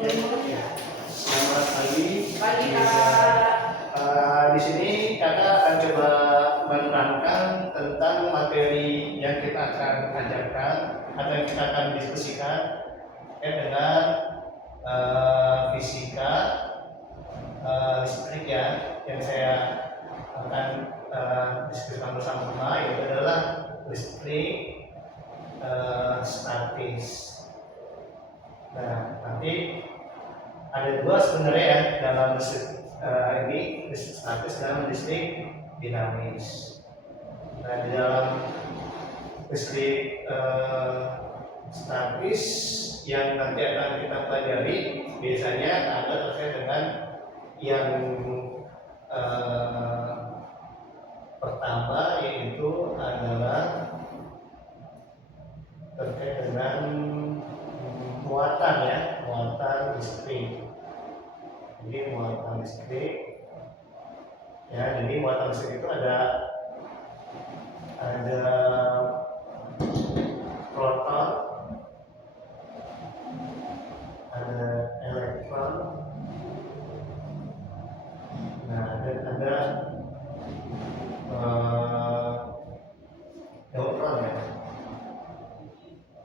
Selamat pagi. Pagi Kak. Di sini kakak akan coba menerangkan tentang materi yang kita akan ajarkan atau yang kita akan diskusikan dengan fisika listrik ya, yang saya akan diskusikan bersama-sama, yaitu adalah listrik statis. Nah, nanti ada dua sebenarnya ya dalam listrik ini, listrik statis dan listrik dinamis. Nah, di dalam listrik statis yang nanti akan kita pelajari biasanya ada terkait dengan yang pertama, yaitu adalah terkait dengan muatan ya, muatan listrik. Jadi muatan listrik ya, jadi muatan listrik itu ada proton, ada elektron, nah dan ada neutron ya.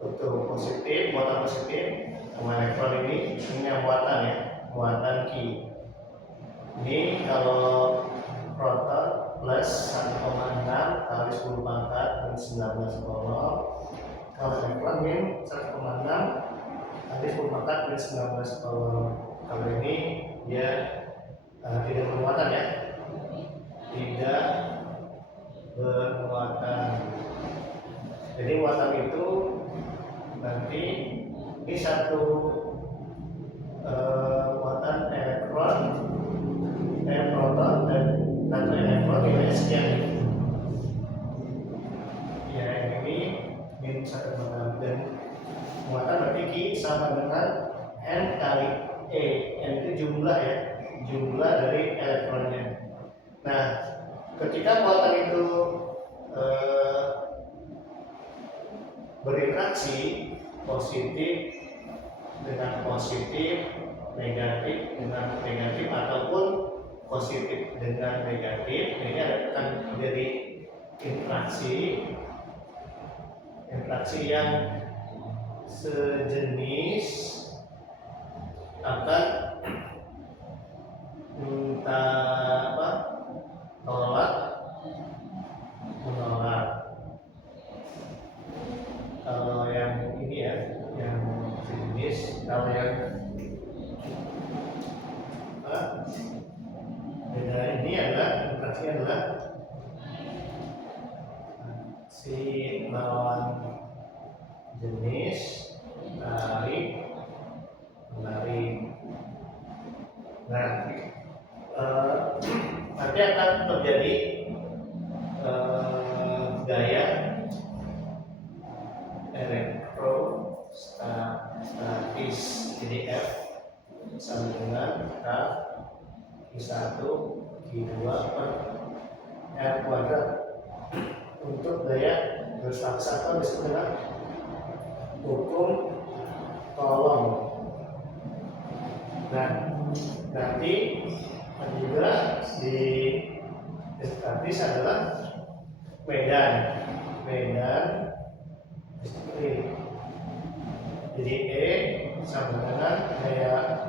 Untuk positif, muatan positif sama elektron ini yang muatan ya, muatan Q. Ini kalau proton plus 1,6 kali 10 pangkat dan 19 kolom. Kalau elektron min 1,6 kali 10 pangkat dan 19 kolom. Kalau ini dia tidak bermuatan ya, tidak bermuatan. Jadi muatan itu nanti ini satu muatan elektron, proton dan satu elektron nilainya sekian ya, ini min 1,6 dan muatan berarti Q sama dengan N kali E. N itu jumlah ya, jumlah dari elektronnya. Nah, ketika muatan itu berinteraksi positif dengan positif, negatif dengan negatif, ataupun positif dengan negatif, ini akan menjadi interaksi yang sejenis, akan minta tolak menolak. Kalau yang ini ya, yang sejenis, kalau yang beda ini adalah interaksi adalah si lawan jenis tarik menarik. Nah, nanti akan terjadi gaya elektrostatis. Jadi F sama dengan K Q1 Q2 per R kuadrat. Untuk gaya bersaksama disebut dengan hukum Coulomb. Nah, nanti juga di statis adalah medan listrik. Jadi E sama dengan gaya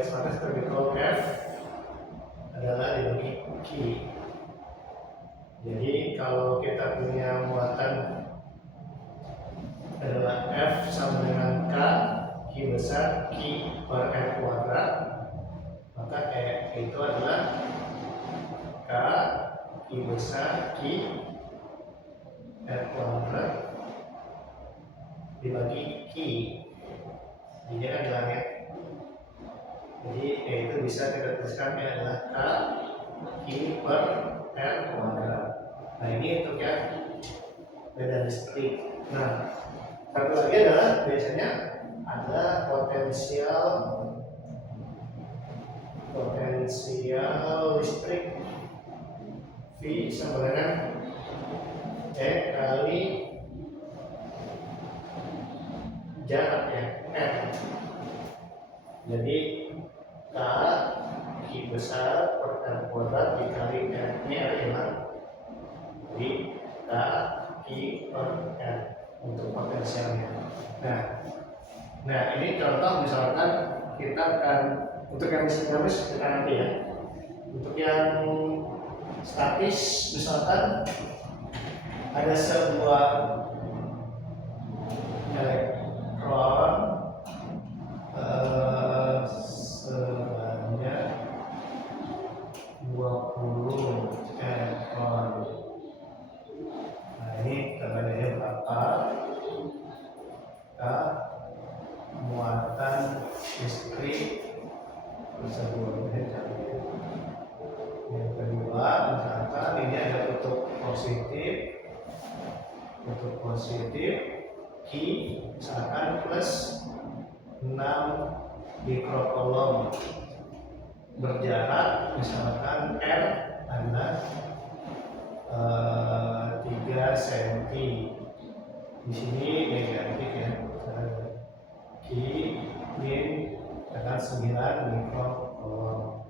statis terbitul F adalah dibagi Q. Jadi kalau kita punya muatan adalah F sama dengan K, Q besar Q per R kuadrat, maka E itu adalah K Q besar Q R kuadrat dibagi Q. Jadi adalah ya. Jadi E itu bisa kita tuliskan adalah K Q per R kuadrat. Nah, ini untuk yang medan listrik. Nah, satu lagi adalah biasanya ada potensial listrik. V sama dengan E kali jarak ya, R. Jadi K Q besar per R kuadrat dikali R, ini R hilang, jadi K Q per R untuk potensialnya. Nah ini contoh misalkan kita akan untuk yang dinamis kita nanti ya. Untuk yang statis misalkan ada sebuah elektron sebanyak 20 elektron. Nah ini terbandingnya berapa? Muatan listrik tersebut. Yang kedua, misalkan ini ada kutub positif, Q misalkan plus 6 mikrocoulomb, berjarak misalkan R adalah 3 cm. Di sini negatif ya. Q min dengan 9 mikrocoulomb.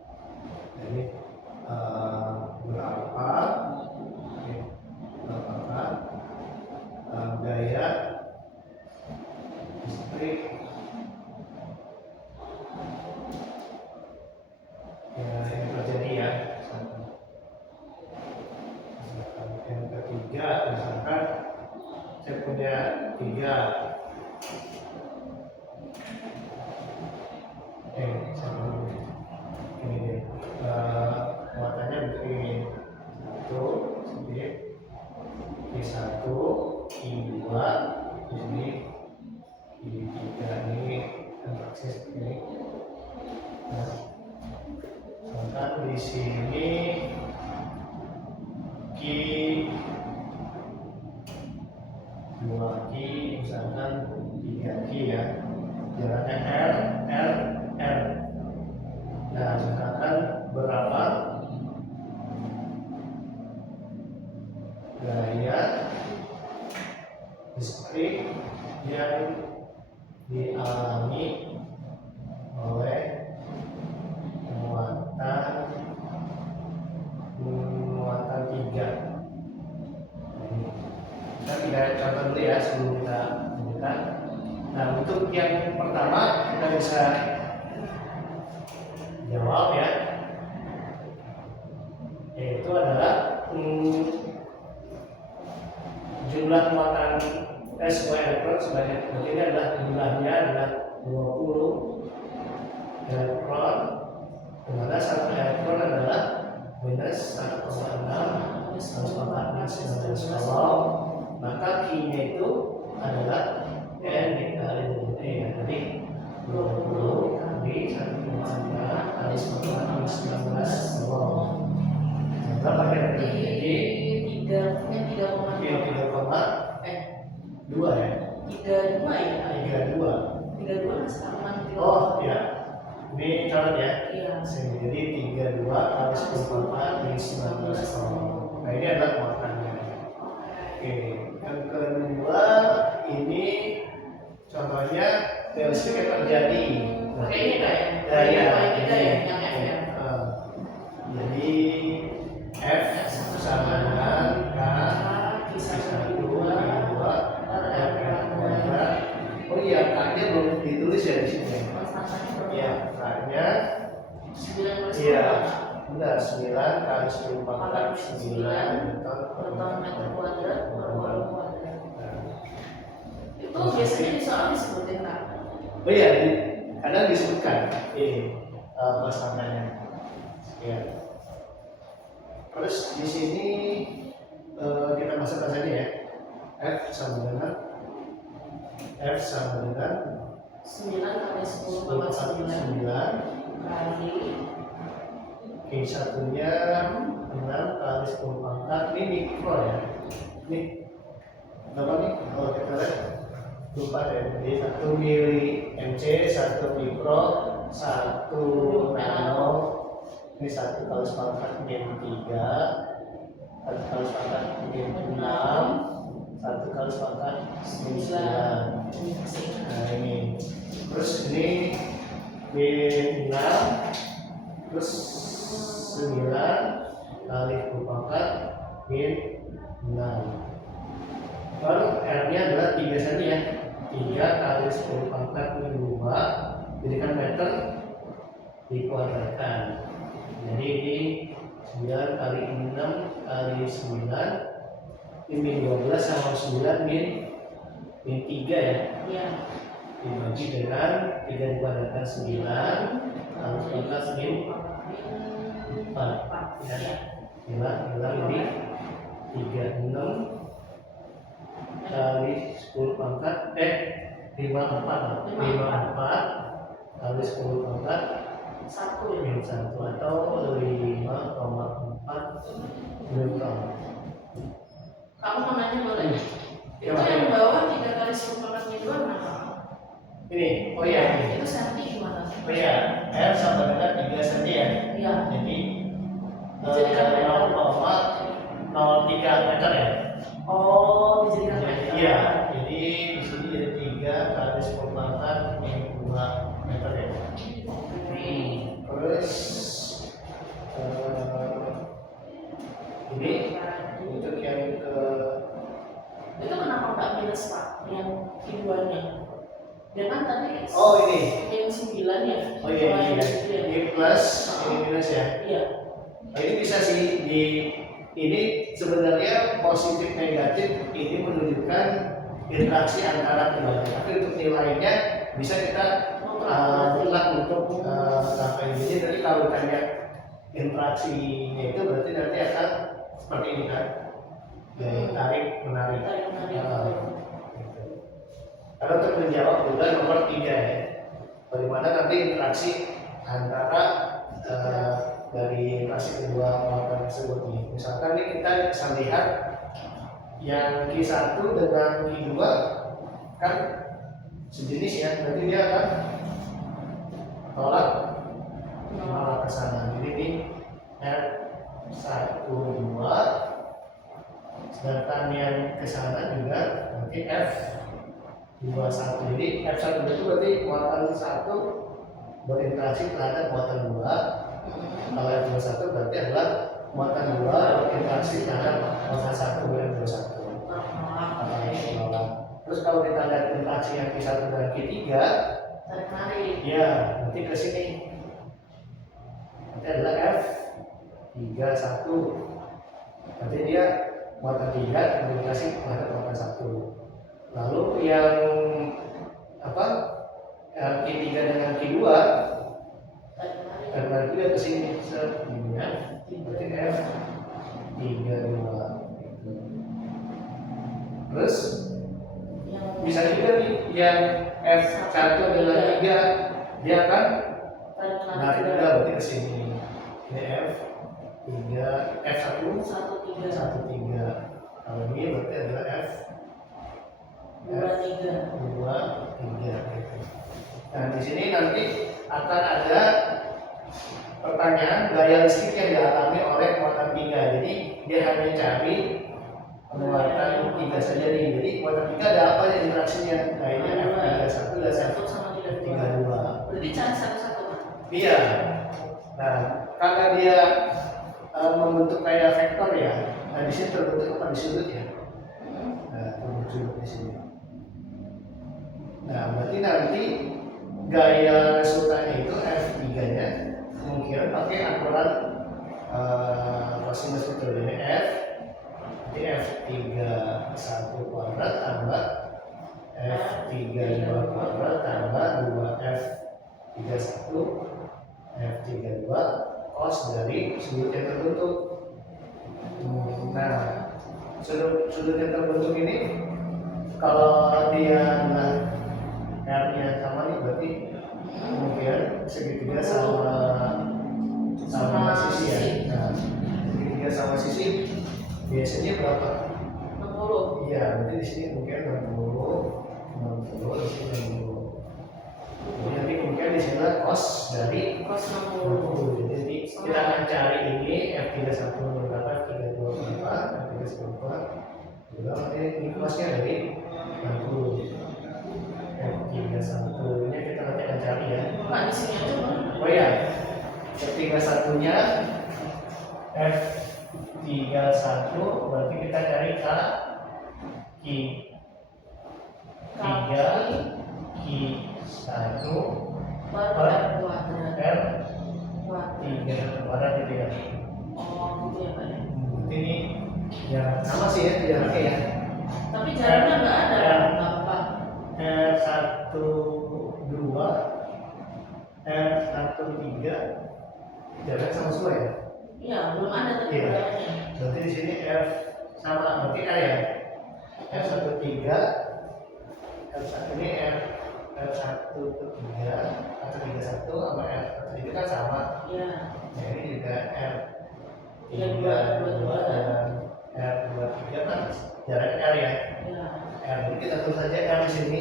Jadi berapa gaya listrik yang terjadi ya. Yang ketiga misalkan saya punya 3 ini deh, muatannya begini, 1 sedikit, Q1, Q2, ini Q3 ini persis ini. Nah, misalkan di sini Q2Q misalkan 3Q ya, jaraknya R. Nah, misalkan berapa gaya listrik yang dialami oleh muatan 3. Kita tidak contoh dulu ya sebelum kita lanjutkan. Nah, untuk yang pertama kita bisa jawab ya, yaitu adalah jumlah muatan sebuah elektron sebanyak, berarti ini adalah jumlahnya adalah 20 elektron, dimana satu elektron adalah minus 1,6 coulomb, maka Q-nya itu adalah N dikali E ya, jadi 20 kali 1,6 kali 19 coulomb. Berapa kira-kira? Jadi 3,2 ya? 32 ya? 32 sama 32. Oh ya, ini coret ya? Iya. Jadi 32 kali 10 kali 19 coulomb. Nah ini adalah muatannya. Oke, yang kedua ini contohnya listrik yang terjadi. Oke, ini enggak ya? Daya Kita ya, yang F ya. Jadi F sama dengan K Q1 Q2 R. Oh iya, K-nya belum ditulis ya di sini. Iya, K-nya 9 iya, benar 9 kali 10 pangkat 9 per meter kuadrat per volume kuadrat. Itu biasanya di soal disebutin Kak. Oh iya, kadang disebutkan ini pasangannya. Ya. Terus di sini kita masukkan saja ya. F sama dengan 9 kali 10 pangkat 9 kali Q1-nya 6 kali 10 pangkat, ini mikro ya. Ini berapa nih? Kalau kita lihat lupa ya. Jadi 1 mili MC, 1 mikro, 1 nano. Ini 1 kali pangkat min 3, 1 kali pangkat min 6, 1 kali pangkat min 9. Nah ini. Terus ini min 6 plus 9 kali 10 pangkat min 6. Lalu R-nya adalah 3 saja ya. 3 kali 10 pangkat min 2 jadikan meter dikuadratkan. Jadi ini 9 kali 6 kali 9 ini min 12 sama 9 min 3 ya. Iya. Dibagi dengan 3 dikuadratkan 9 kali 11 min 4 ya. Hilang ini 36 kali 10 pangkat 54 kali 10 pangkat 1 ya. min 1 atau 5,4 Newton. Kamu mau nanya boleh? Itu Ya, yang bawah 3 kali 10 pangkat min 2 berapa? ini, oh iya, Itu senti gimana? oh iya, R sama dengan 3 saja ya. Iya. Jadi Dijadikan meter. 0,03 meter ya. Oh, dijadikan meter. Iya, jadi di sini jadi 3 kali 10 pangkat min 2 meter ya. Oke. Terus ini untuk yang ke Itu kenapa nggak minus Pak? Yang keduanya? Dia kan tadi oh ini, yang 9 ya? oh iya ini, Iya. ini plus, ini minus ya. Iya. Nah, ini bisa sih ini sebenarnya positif negatif ini menunjukkan interaksi antara keduanya. Tapi untuk nilainya bisa kita mutlak untuk sampai ini. Jadi kalau tanya interaksinya itu berarti nanti akan seperti ini kan, dari tarik menarik. Gitu. Karena untuk menjawab juga nomor 3 ya, bagaimana nanti interaksi antara dari interaksi kedua muatan tersebut nih. Misalkan nih kita bisa lihat yang Q1 dengan Q2 kan sejenis ya, berarti dia akan tolak ke sana. Jadi ini F1 2, sedangkan yang ke sana juga nanti F2 1. Jadi F1 itu berarti muatan 1 berinteraksi terhadap muatan 2. Kalau F2 1 berarti adalah muatan 2 berinteraksi terhadap muatan 1 F2 1. Terus kalau kita lihat interaksi yang Q1 dan Q3, Tarik-tarik. ya nanti ke sini. Nanti adalah F3 1. Nanti dia muatan 3 berinteraksi terhadap muatan 1. Lalu yang apa? Q3 dengan Q2 karena juga ke sini ya. Berarti F3 2. Terus bisa juga nih yang F1 dengan 3 dia akan narik juga berarti ke sini. Ini F3 F1 1 3. Kalau ini berarti adalah F2 3 gitu. Nah, di sini nanti akan ada pertanyaan gaya listrik yang dialami oleh muatan 3. Jadi dia hanya cari muatan 3 saja nih. Jadi muatan 3 ada apa ya interaksinya? Nah, ini F31 dan F32. Berarti cari satu-satu Pak? Iya. Nah, karena dia membentuk kayak vektor ya. Nah, di sini terbentuk apa di sudut ya? Nah, terbentuk sudut di sini. Nah, berarti nanti gaya resultannya itu F3-nya kemungkinan pakai akurat kosinus itu. Jadi F31 kuadrat tambah F32 kuadrat tambah 2F31 F32 cos dari sudut yang terbentuk. Nah, sudut yang terbentuk ini kalau dia R-nya sama nih berarti kemungkinan segitiga sama sisi ya. Nah, segitiga sama sisi biasanya berapa? 60. Iya, berarti di sini mungkin 60, di sini 60. Jadi nanti kemungkinan di sini cos dari Cos 60. 60. Jadi kita akan cari ini F31 berapa, F32 berapa, F32 berapa. Ini cosnya dari 60. F31 ini kita nanti akan cari ya. Pak di sini aja Ketiga satunya F31 berarti kita cari K Q 3 Q 1 per R kuadrat. R Kuadrat. 3 kuadrat gitu ya. Oh gitu ya Pak ya. Ini ya sama sih ya jaraknya ya. Tapi jaraknya nggak ada nggak apa. R12 R13 jaraknya sama semua ya. Iya belum ada tadi Iya. jaraknya. Berarti di sini F sama berarti R ya. F13 F1 ini F1 ke 3 atau 31 sama F1 itu kan sama. Iya. Nah, ini juga Iya, R32 dua. dan R23 kan jaraknya R ya. Iya. R jadi kita tulis saja R di sini.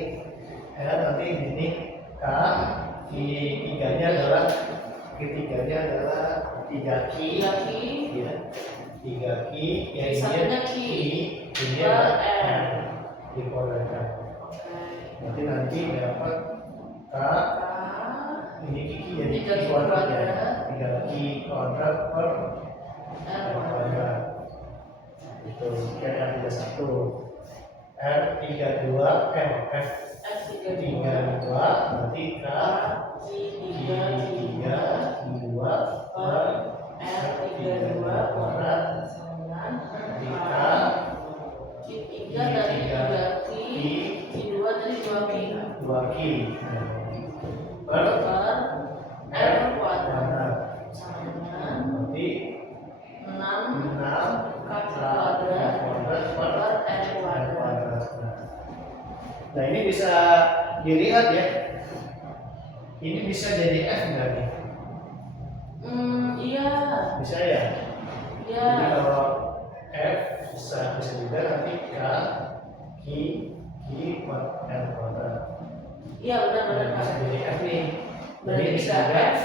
R nanti di sini K Q3-nya adalah 3 Q Iya Q. ya. 3 Q yang Satunya Q. ini Per adalah R. R dikuadratkan. Oke. Nanti dapat K K ini Q jadi Tiga Q Q kuadrat ya. kuadrat. 3 Q kuadrat per R R kuadrat. kuadrat. Itu R31 R32 F F32 berarti K Q3 Q3 Q2 per R32 kuadrat dengan K Q3 dari 3 Q Q2 dari 2 Q 2 Q per per R kuadrat kuadrat sama dengan berarti 6 6 K kuadrat kuadrat per per R R kuadrat. kuadrat. Nah ini bisa dilihat ya. Ini bisa jadi F nggak nih? Iya. Bisa ya. Iya. Jadi kalau F bisa juga nanti K Q per R kuadrat. Iya benar-benar Nah, Pak. bisa jadi F nih. Jadi Berarti bisa bisa juga F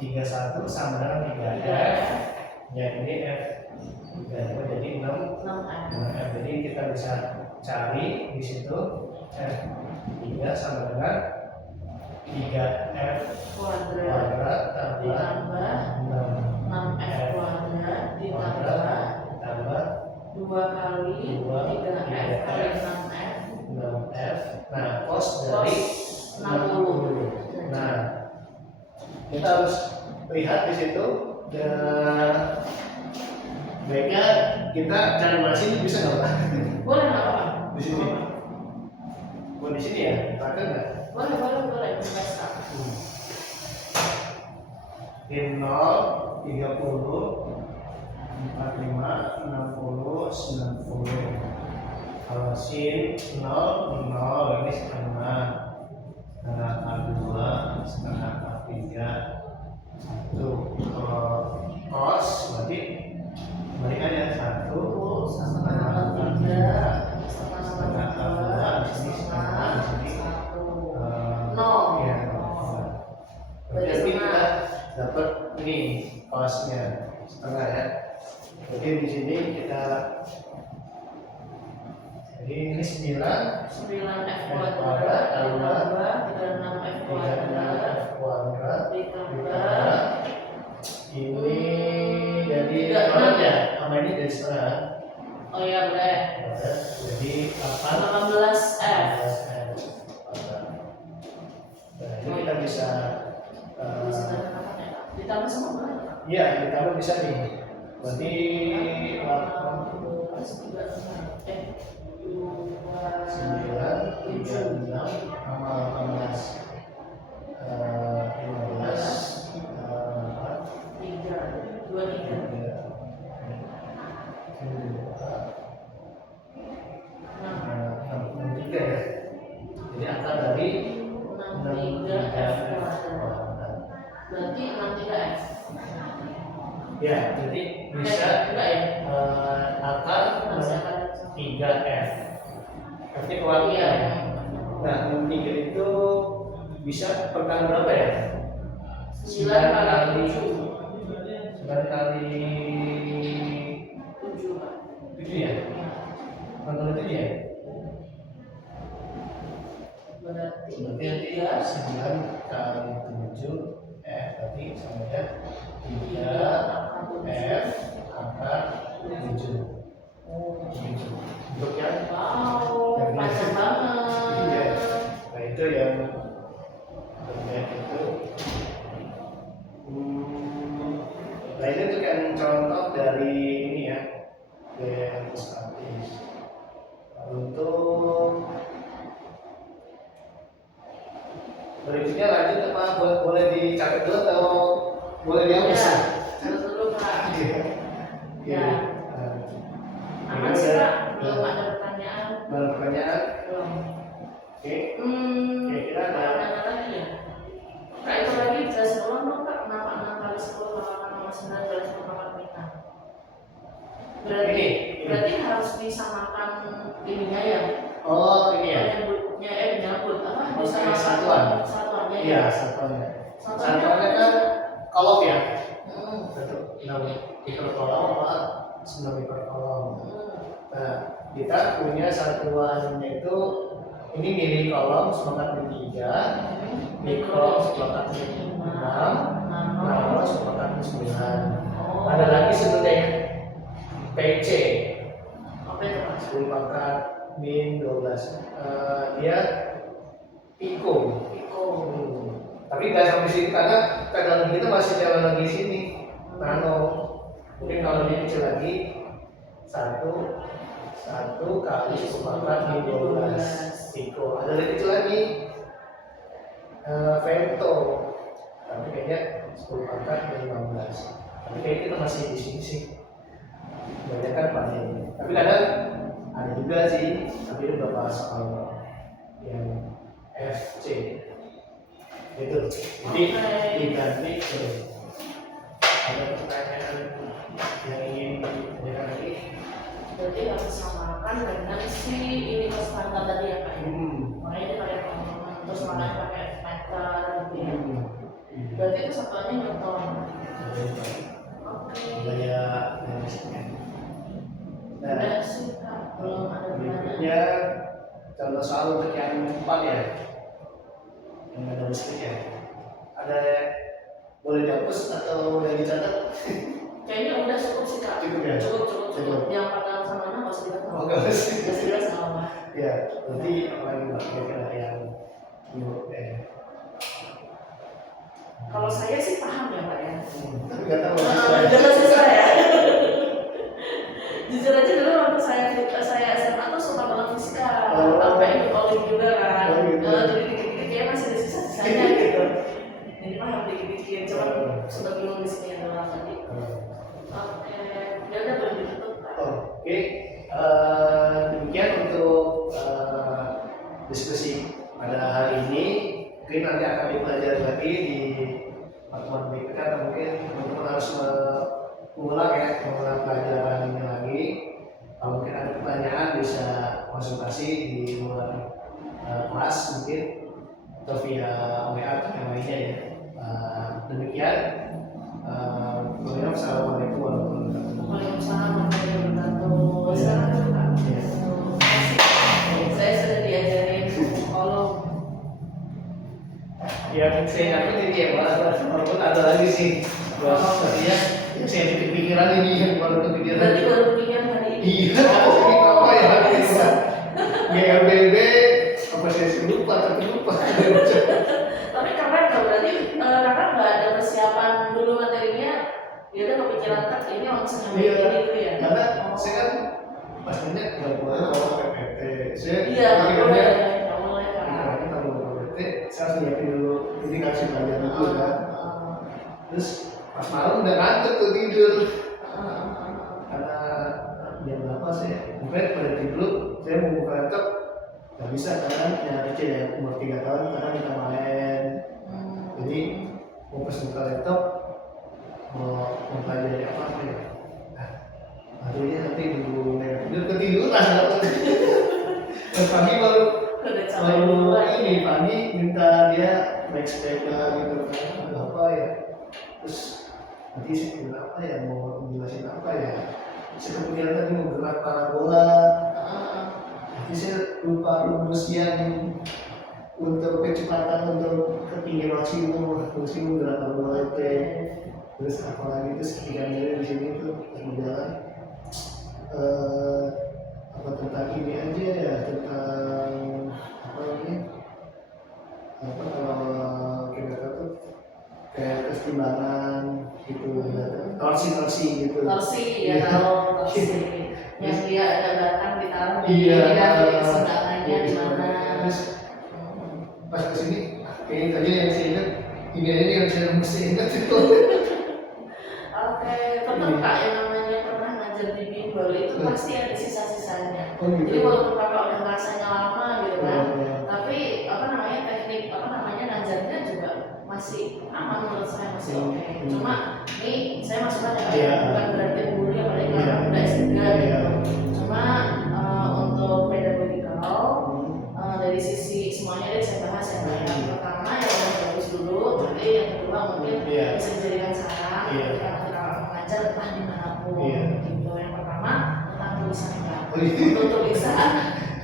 F31 sama dengan 3F. Ya ini F32 jadi 6 6 F. Jadi kita bisa cari di situ F3 sama dengan 3F kuadrat kuadrat tambah ditambah 6F kuadrat ditambah 2 kali 3F kali 6F 6F. Nah, cos dari cos 60. Nah, kita harus lihat di situ. Baiknya kita cari mana sini bisa nggak Pak? Boleh nggak Pak? Di sini. Oh di sini ya, pakai nggak? Boleh bebas Pak. Sin 0, 30, 45, 60, 90. Kalau sin 0, 0 ini setengah A2, setengah A3. Itu kalau cos berarti balikannya 1 Setengah A3 setengah A2 di sini setengah, di sini nol. ya. Berarti kita dapat ini cosnya setengah ya. Jadi di sini kita jadi ini 9 9F kuadrat ditambah 36F kuadrat F kuadrat ditambah ini jadi 36 kuadrat ya, sama ini jadi setengah. oh ya boleh Kuadrat, jadi 8 18F. Nah ini kita bisa Ditambah semua boleh. iya ditambah bisa nih. Berarti 9, 36 sama 18 15 63 ya. Jadi angka dari 63F kuadrat. Berarti 63F. Ya, jadi bisa enggak ya? angka 3F. F-nya keluar. Iya. Nah, 63 itu bisa pekan berapa ya? 9 kali 9 kali 7 Pak. 7 ya? Pangkal 7 ya? Berarti Berarti nanti 3 9 kali 7 F berarti sama aja 3 F angka 7. Untuk yang Wow, panjang banget. iya. Nah itu yang itu. Nah ini untuk yang contoh dari ini ya, yang statis. Untuk berikutnya lanjut apa boleh dicatat dulu atau boleh dihapus? Ya, harus dulu Kak. Iya. Ya. Aman sih Kak, belum ada pertanyaan. Belum pertanyaan? Belum. Oke. Kira-kira ada Pertanyaan lagi ya? Kak itu lagi jelasin ulang dong Kak, kenapa 6 kali 10 lawan 9 kali 10 lawan kita? Berarti harus disamakan ininya ya? Oh ini ya? Menyangkut apa? Oh, Disamakan satuannya Iya ya? satuannya. Satuannya kan kolom ya? Satu 6 mikrokolom apa 9 mikrokolom. Nah kita punya satuannya itu ini mili kolom sepakat min 3, mikro sepakat min 6, nano sepakat min 9. Ada lagi sebutnya PC Apa itu Pak? 10 pangkat min 12. Dia piko. Tapi nggak sampai sini karena teknologi kita masih teknologi sini nano. Mungkin kalau dia kecil lagi satu kali 10 pangkat min 12 piko. Ada lebih kecil lagi femto. Tapi kayaknya 10 pangkat min 15. Tapi kayaknya kita masih di sini sih. Banyak kan pada ini. Tapi kadang ada juga sih, tapi itu beberapa soal yang FC itu. Jadi diganti ke ada pertanyaan yang ingin ditanyakan lagi. Berarti harus disamakan dengan si ini konstanta tadi ya Pak? Makanya dia pakai pengalaman, terus makanya pakai meter gitu ya. Berarti itu satuannya newton. Oke. Banyak yang Udah sih Kak, belum ada pertanyaan. berikutnya contoh soal untuk yang 4 ya, yang ada listrik ya. Ada boleh dihapus atau boleh dicatat? Kayaknya udah cukup sih Kak. Cukup ya? Cukup. Yang 4 sama 6 nggak usah dilihat. Oh nggak usah. Nggak usah dilihat sama apa. Ya, berarti orang kira-kira yang Kalau saya sih paham ya Pak ya. tapi nggak tahu. Jangan susah ya. Jujur aja dulu waktu saya SMA tuh suka banget fisika, sampai ikut olim juga kan. Jadi dikit-dikit kayak masih ada sisa-sisanya gitu. Jadi paham dikit-dikit, cuma sudah bingung di sini doang tadi. Oke, ya udah boleh ditutup Pak. Oke, demikian untuk diskusi pada hari ini. Mungkin nanti akan dipelajari lagi di pertemuan berikutnya atau mungkin teman-teman harus mengulang pelajaran ini lagi. Kalau mungkin ada pertanyaan bisa konsultasi di luar kelas mungkin atau via WA atau yang lainnya ya. Demikian. Assalamualaikum warahmatullahi wabarakatuh. Waalaikumsalam warahmatullahi wabarakatuh. Silakan dulu Pak. Saya sudah diajarin kolom. Yang saya ingat ini ya Pak, walaupun ada lagi sih. Tadinya yang saya pikiran ini yang baru kepikiran. Berarti baru pikiran hari ini. Iya, ini apa ya? GLBB apa saya lupa tapi lupa. Tapi keren kan berarti kakak nggak ada persiapan dulu materinya, dia udah kepikiran tak ini langsung Iya, ini gitu ya. karena saya kan pas nanya nggak boleh kalau PPT. Saya Iya, nggak boleh pikirannya nggak boleh kan. kalau PPT saya harus nyiapin dulu ini kasih belajar dulu kan. Terus pas malam udah ngantuk tuh tidur. Karena jam berapa saya mungkin pada tidur saya mau buka laptop nggak bisa karena yang kecil ya umur 3 tahun karena kita main. Jadi mau pas buka laptop mau mempelajari apa ya. Akhirnya nanti dulu tidur ketiduran. Terus pagi baru ini pagi minta dia make speaker gitu kan apa ya. Terus nanti saya bilang apa ya mau jelasin apa ya. Saya kepikiran tadi mau gerak parabola. Nanti saya lupa rumus yang untuk kecepatan untuk ketinggian maksimum berapa volt, terus apalagi itu setidaknya di sini tuh berjalan apa tentang ini aja ya, tentang apa ini, apa kalau kita tuh kayak kesetimbangan gitu, torsi gitu. Torsi ya, kalau torsi yang dia ada batang ditaruh di Iya, keseimbangannya di mana. terus pas kesini kayaknya tadi yang saya ingat ini aja yang saya mesti ingat itu. Oke, tetap Kak, yang namanya pernah ngajar di bimbel itu pasti ada sisa-sisanya. Oh, gitu. Jadi walaupun Kakak udah ngerasanya lama gitu kan, Oh. tapi apa namanya teknik apa namanya ngajarnya juga masih aman menurut saya, masih oke. Cuma ini saya masukkan ya, Iya. bukan berarti guru apalagi kalau Iya. udah S3 Iya. gitu. Cuma untuk pedagogikal dari sisi semuanya deh saya bahas ya. Yang pertama ya udah bagus dulu, nanti yang kedua mungkin Iya. bisa dijadikan saran Iya. ketika nanti kalau mengajar entah dimanapun. Iya. Gitu. Yang pertama tentang tulisannya. Oh, iya. Untuk tulisan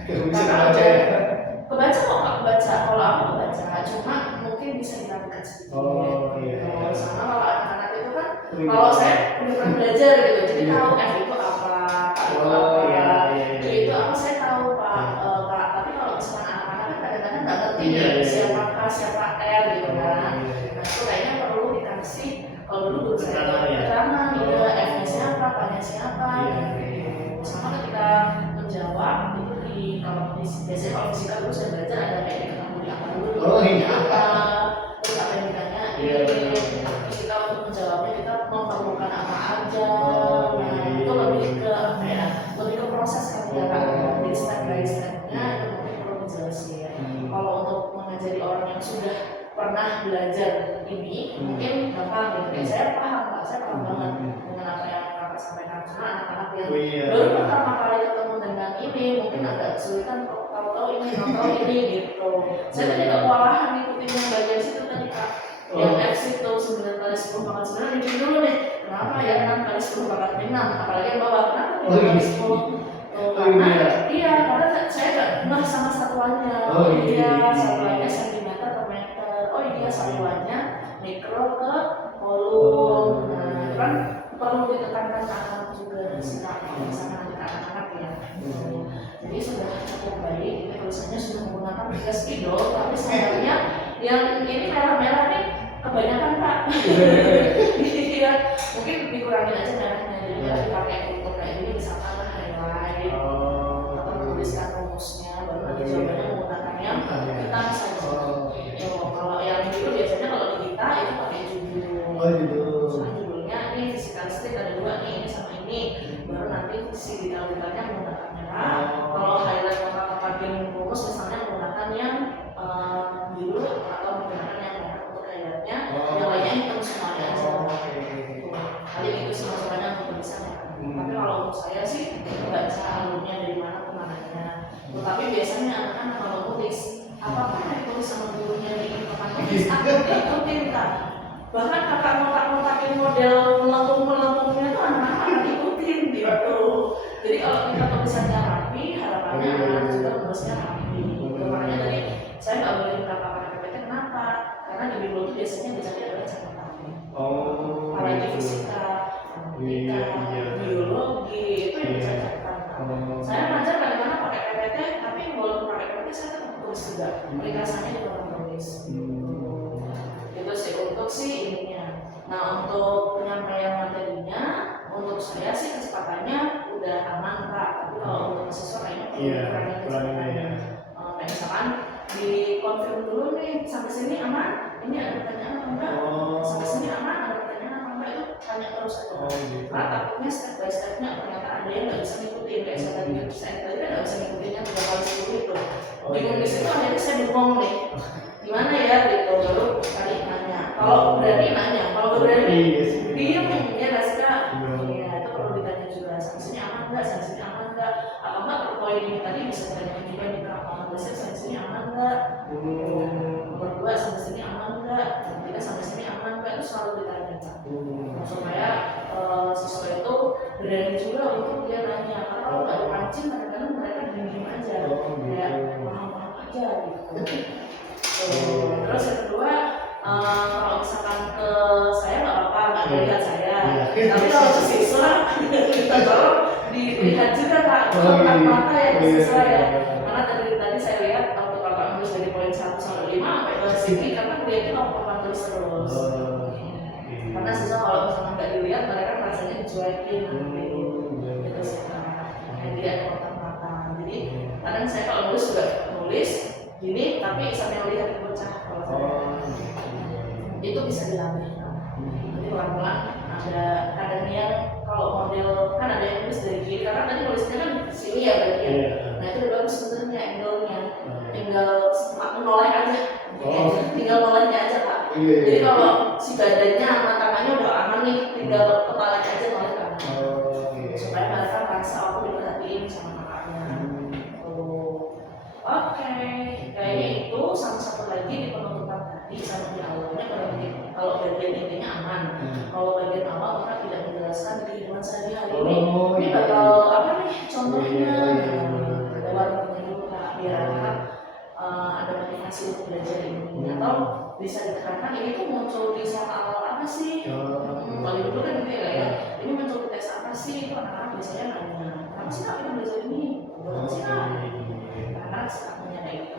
Bisa Kakak baca udah ya. kebaca kok Kak, baca, kalau aku kebaca, cuma mungkin bisa dirapikan sedikit. Oh, iya. Gitu. Sama kalau anak-anak itu kan, Iya. kalau saya udah pernah belajar gitu, jadi tahu F itu apa, K itu Oh, apa, iya, iya, Q iya. itu apa saya tahu Pak, Kak. Tapi kalau misalkan anak-anak kan kadang-kadang nggak ngerti Iya, nih iya. siapa K, siapa R gitu Oh, kan. iya. Nah itu kayaknya perlu dikasih, kalau dulu guru saya Keterangan ya? keterangan gitu, Oh. F-nya siapa, K-nya siapa. Iya. Gitu. Sama ketika menjawab itu kalau biasanya kalau fisika dulu saya belajar ada kayak diketahui apa dulu, Oh, iya. apa, terus apa yang ditanya, Iya, benar. terus kita untuk menjawabnya kita memerlukan apa aja. Oh, Nah iya. itu lebih ke apa ya, lebih ke proses kan ya kan, Oh. jadi step by stepnya itu mungkin perlu dijelasin. Kalau untuk mengajari orang yang sudah pernah belajar ini mungkin gampang gitu, kayak saya paham Pak, saya paham banget dengan apa yang Kakak sampaikan. Cuma anak-anak yang Oh, iya. baru pertama kali ketemu dengan ini mungkin agak kesulitan kok, tahu-tahu ini gitu. Saya tadi kewalahan ngikutin yang bagian situ tadi Kak, yang X itu 9 kali 10 pangkat 9 ini dulu nih, kenapa ya 6 kali 10 pangkat 6, apalagi yang bawah, kenapa 3 kali 10. Karena iya, karena saya nggak ngeh sama satuannya. Oh, iya. Satuannya sentimeter per meter. Oh iya, satuannya mikro ke volum. Nah itu kan perlu ditekankan ke anak juga sikap sama anak-anak ya. Jadi sudah cukup baik, ini tulisannya sudah menggunakan 3 spidol, tapi sayangnya yang ini merah-merah nih kebanyakan Pak. Iya, mungkin dikurangin aja merahnya, jadi ya dipakai untuk kayak gini misalkan highlight atau menuliskan rumusnya, baru nanti jawabannya menggunakan yang hitam saja. Kalau yang biru biasanya kalau di kita itu pakai judul. Oh, judul. Misalnya judulnya ini fisikalistik ada 2 nih, ini sama ini, baru nanti si detail-detailnya menggunakan merah. Kalau highlight kotak-kotak yang rumus misalnya menggunakan yang biru atau menggunakan yang merah untuk highlightnya, yang lainnya hitam semuanya aja. Kali itu sih masukannya untuk tulisan ya. Tapi kalau untuk saya sih baca alurnya dari mana ke mananya. Tetapi biasanya anak-anak kalau nulis apapun yang ditulis sama gurunya di tempat tulis aku ikutin Kak. Bahkan kakak ngotak-ngotakin model melengkung-melengkungnya tuh anak-anak akan ikutin gitu. Jadi kalau kita tulisannya rapi, harapannya anak juga menulisnya rapi. Makanya tadi saya nggak boleh kakak pakai PPT, kenapa? Karena di bimbel itu biasanya bacanya adalah catatan. Apalagi fisika, matematika, biologi itu yang bisa catatan. Saya ngajar kadang-kadang pakai PPT, tapi walaupun pakai PPT saya tetap tulis juga. Ringkasannya juga menulis. Itu sih untuk ininya. Nah untuk penyampaian materinya, untuk saya sih kecepatannya udah aman Kak. Tapi kalau untuk mahasiswa kayaknya perlu kecepatannya. Kayak misalkan di confirm dulu nih, sampai sini aman, ini ada pertanyaan apa enggak? Sampai sini aman, ada pertanyaan apa enggak? Itu tanya terus aja. Karena takutnya step by stepnya ternyata ada yang nggak bisa ngikutin. Kayak saya tadi kan nggak bisa ngikutinnya 3 kali 10 itu. Bingung di situ akhirnya saya bengong nih. Gimana ya gitu, baru kali nanya. Kalau berani nanya, kalau berani diem ya nggak sih Kak? Iya, itu perlu ditanya juga. Sampai sini aman nggak? Sampai sini aman nggak? Apa enggak poin ini tadi bisa ditanyakan juga nih Kak? Biasanya sampai sini aman nggak? Nomor 2 sampai sini aman nggak? Nomor 3 sampai sini aman nggak? Itu selalu ditanya Kak. Supaya siswa itu berani juga untuk dia nanya. Karena kalau nggak dipancing kadang-kadang mereka diem aja, kayak paham-paham aja gitu. Tapi kalau ke siswa kita tolong dilihat juga Kak, kontak mata ya ke siswa ya. Karena tadi saya lihat waktu Kakak nulis dari poin 1 sampai 5 sampai ke sini karena kuliahnya mau papan tulis terus. Karena siswa kalau misalnya nggak dilihat mereka rasanya dicuekin gitu sih Kak. Jadi ada kontak mata. Jadi kadang saya kalau nulis juga nulis gini tapi sambil lihat bocah kalau saya itu bisa dilatih. Jadi pelan-pelan ada kadang yang kalau model kan ada yang nulis dari kiri karena tadi nulisnya kan sini ya berarti ya. Nah itu udah bagus sebenarnya angle-nya, tinggal noleh aja, tinggal nolehnya aja Pak. Jadi kalau si badannya sama tangannya udah aman nih, tinggal kepalanya aja noleh kan. Supaya mereka merasa aku diperhatiin sama kakaknya. Oke, kayaknya itu sama satu lagi di penutupan tadi sama di awalnya kalau bagian intinya aman. Kalau bagian awal maka tidak menjelaskan di kehidupan sehari-hari ini bakal apa nih contohnya ada warnanya dulu Kak biar ada motivasi untuk belajar ini atau bisa ditekankan ini tuh muncul di soal apa sih kalau dulu kan gitu ya ini muncul di tes apa sih itu anak-anak biasanya nanya kenapa sih Kak kita belajar ini kenapa sih Kak anak-anak suka nanya kayak gitu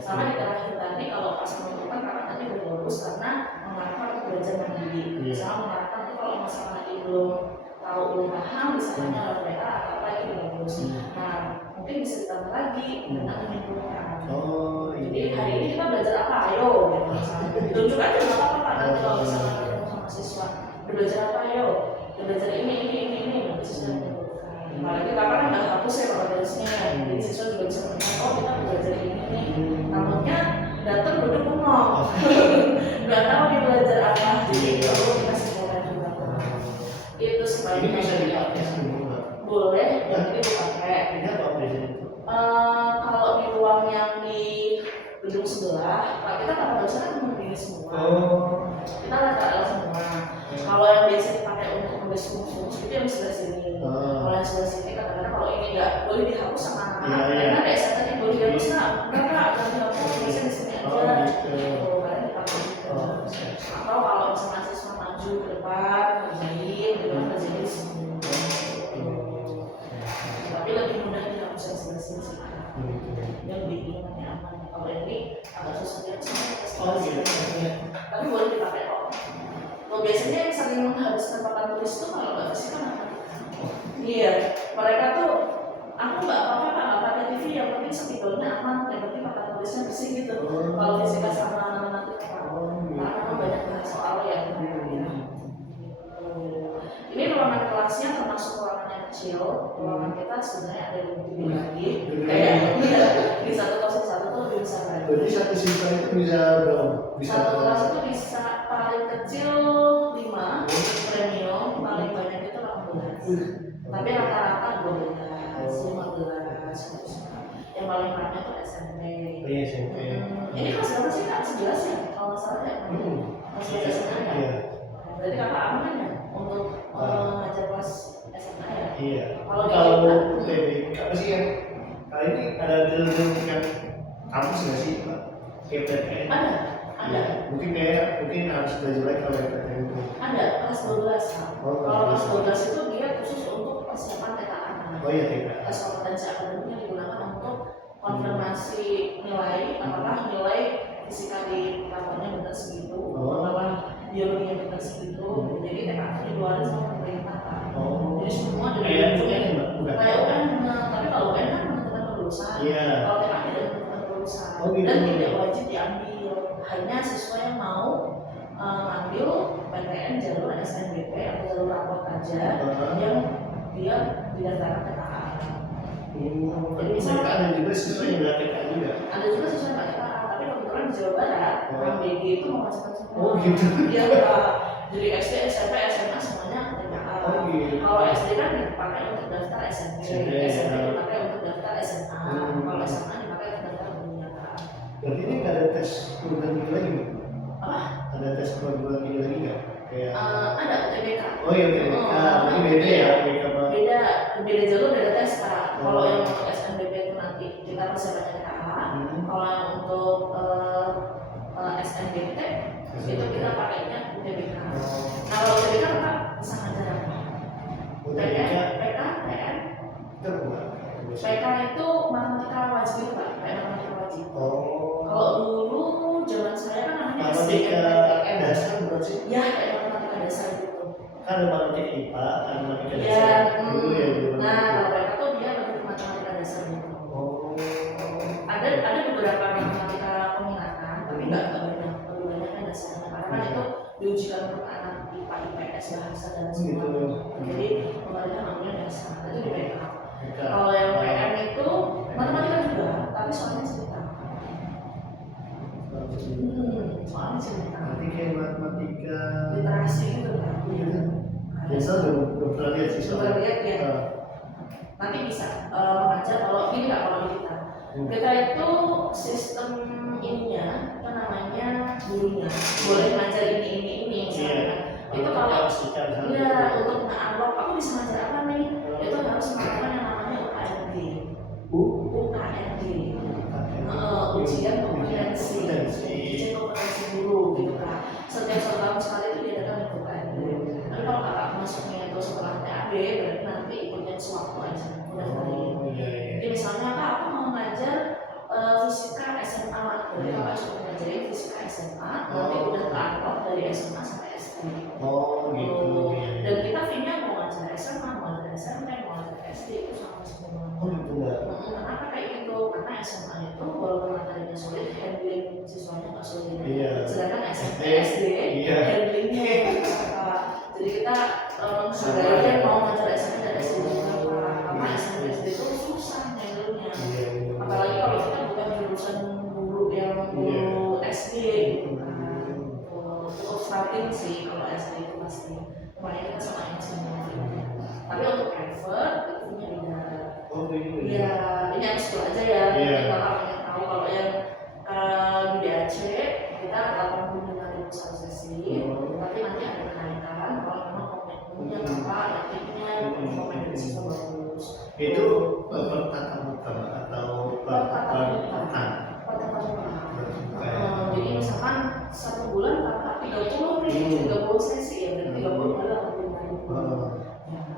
sama di terakhir tadi kalau pas penutupan kakak tadi udah bagus karena mengarahkan untuk belajar mandiri sama mengarahkan itu kalau masalah lagi belum tahu belum paham bisa tanya lewat WA atau apa itu bagus nah mungkin bisa ditambah lagi dengan menyimpulkan jadi hari ini kita belajar apa ayo gitu misalnya ditunjuk aja nggak apa-apa Pak nanti kalau misalnya ketemu sama siswa belajar apa ayo belajar ini nanti siswa menyimpulkan apalagi kakak kan nggak hapus ya kalau tulisnya jadi siswa juga bisa mengingat oh kita belajar ini namunnya datang duduk bengong nggak tahu dia belajar apa jadi perlu dikasih komen juga itu sebagai ini bisa dipakai semua boleh dan ini dipakai ini apa biasanya itu kalau di ruang yang di gedung sebelah Pak kita kalau biasanya kan begini semua kita ada semua kalau yang biasa dipakai untuk menulis rumus itu yang sebelah sini kalau yang sebelah sini kadang-kadang kalau ini nggak boleh dihapus sama anak-anak karena ada SAT yang boleh dihapus nggak enggak akan dihapus tulisnya di sini aja kalian dipakai atau kalau misalnya siswa maju ke depan kerjain gitu kan kerjain di sini tapi lebih mudah dihapus yang sebelah sini sih dia lebih ingatnya aman kalau ini agak susah dia tapi boleh dipakai kok biasanya yang sering menghabiskan papan tulis itu kalau nggak bersih kan apa? Iya, mereka tuh aku nggak apa-apa nggak pakai TV yang penting spidolnya aman yang penting papan tulisnya bersih gitu kalau fisika sama nanti karena kan banyak bahas soal ya ini ruangan kelasnya termasuk ruangan yang kecil ruangan kita sebenarnya ada yang lebih lagi kayak di 101 tuh lebih besar lagi jadi satu siswa itu bisa berapa? Satu kelas itu bisa paling kecil 5 premium paling banyak itu 18 tapi rata-rata 12 15 yang paling banyak itu SMP ini kelas berapa sih Kak? 11 ya? kalau nggak salah ya? kelas SMA ya? berarti Kakak aman ya? untuk ngajar kelas SMA ya? Iya kalau UTBK apa sih yang kali ini ada tingkat kampus nggak sih Pak? PTN ada mungkin harus belajar lagi kalau PTN itu ada kelas 12 Kak kalau kelas 12 itu dia khusus untuk persiapan TKA iya TK tes kompetensi akademiknya digunakan untuk konfirmasi nilai apakah nilai fisika di raportnya benar segitu apakah biologinya benar segitu jadi TKA itu dikeluarin sama pemerintah Kak jadi semua kayak UN kayak UN tapi kalau UN kan menentukan kelulusan kalau TKA tidak menentukan kelulusan dan tidak wajib diambil hanya siswa yang mau ambil PTN jalur SNBP atau jalur raport aja yang dia didaftarkan TKA. Jadi misalnya ada juga siswa yang nggak TKA juga. Ada juga siswa yang nggak TKA, tapi kebetulan di Jawa Barat ABG itu memasukkan semua. Gitu. Iya jadi SD, SMP, SMA semuanya TKA. Kalau SD kan dipakai untuk daftar SMP, SMP dipakai untuk daftar SMA. Kalau SMA dipakai untuk daftar pendidikan. Berarti ini nggak ada tes perguruan tinggi lagi nggak? Apa? Ada tes perguruan tinggi lagi nggak? Kayak ada UTBK. Oh iya UTBK, ini beda ya UTBK apa? Beda jalur beda tes Kak. Kalau yang untuk SNBP itu nanti kita persiapannya TKA. Kalau yang untuk SNBT itu kita pakainya UTBK. Nah kalau UTBK Kak bisa ngajar apa? Udah juga PK, PN, terbuat. PK itu matematika wajib itu Pak, PN matematika wajib. Oh. Kalau dulu zaman saya kan namanya Matematika SDMPTN. dasar bukan sih? Ya, kayak matematika dasar gitu. Kan ada matematika IPA, ada matematika Ya, dasar. Dulu ya dulu. nah kalau PK tuh dia lebih ke matematika dasar gitu. Oh. Ada beberapa matematika peminatan, tapi nggak banyak. Lebih banyak kan dasarnya. Karena kan itu diujikan untuk anak IPA, IPS, bahasa dan semua. Jadi pemerintah ngambilnya dasar. Itu di PK. Kalau yang PN itu matematika juga, tapi soalnya cerita. Soalnya cerita. Nanti kayak matematika Literasi gitu kan. Iya. Biasa udah pernah lihat sih Coba lihat ya. Nanti bisa mengajar kalau ini nggak kalau kita. Kita itu sistem ininya apa namanya gurunya boleh ngajar ini misalnya. Itu kalau iya untuk menganggap aku bisa ngajar apa nih? Itu harus melakukan yang namanya UKMD. UKMD. Ujian kompetensi. Ujian kompetensi guru gitu kan. Setiap 1 tahun sekali itu diadakan UKMD. Tapi kalau kakak masuknya itu setelah TAB berarti nanti ikutnya sewaktu aja. Jadi misalnya kak aku mau ngajar fisika SMA, jadi kakak cuma ngajarin fisika SMA, nanti udah ke dari SMA sampai SD. Oh gitu. Dan kita fee-nya mau ngajar SMA, mau ngajar SMP, mau ngajar SD itu sama semua. Oh gitu ya. Kenapa kayak gitu? Karena SMA itu walaupun materinya sulit, handling siswanya nggak sulit. Iya. Sedangkan SMP, SD, handlingnya jadi kita sebenarnya mau ngajar SMP dan SD berapa? Karena SMP SD itu susah handlingnya. Apalagi kalau kita bukan jurusan guru yang guru SD gitu kan. Untuk starting sih kalau SD itu pasti. Makanya kita samain semua. Tapi untuk private itu punya beda. Oh gitu. Iya, ini harus itu aja ya. Kalau pengen tahu kalau yang di DAC kita 85.000 satu sesi. Tapi nanti ada kenaikan kalau memang komitmennya apa, yakinnya komen dari siswa bagus. Itu per tatap muka atau per pekan? Jadi misalkan 1 bulan kakak 30 nih, 30 sesi ya, berarti 30 kali 85.000.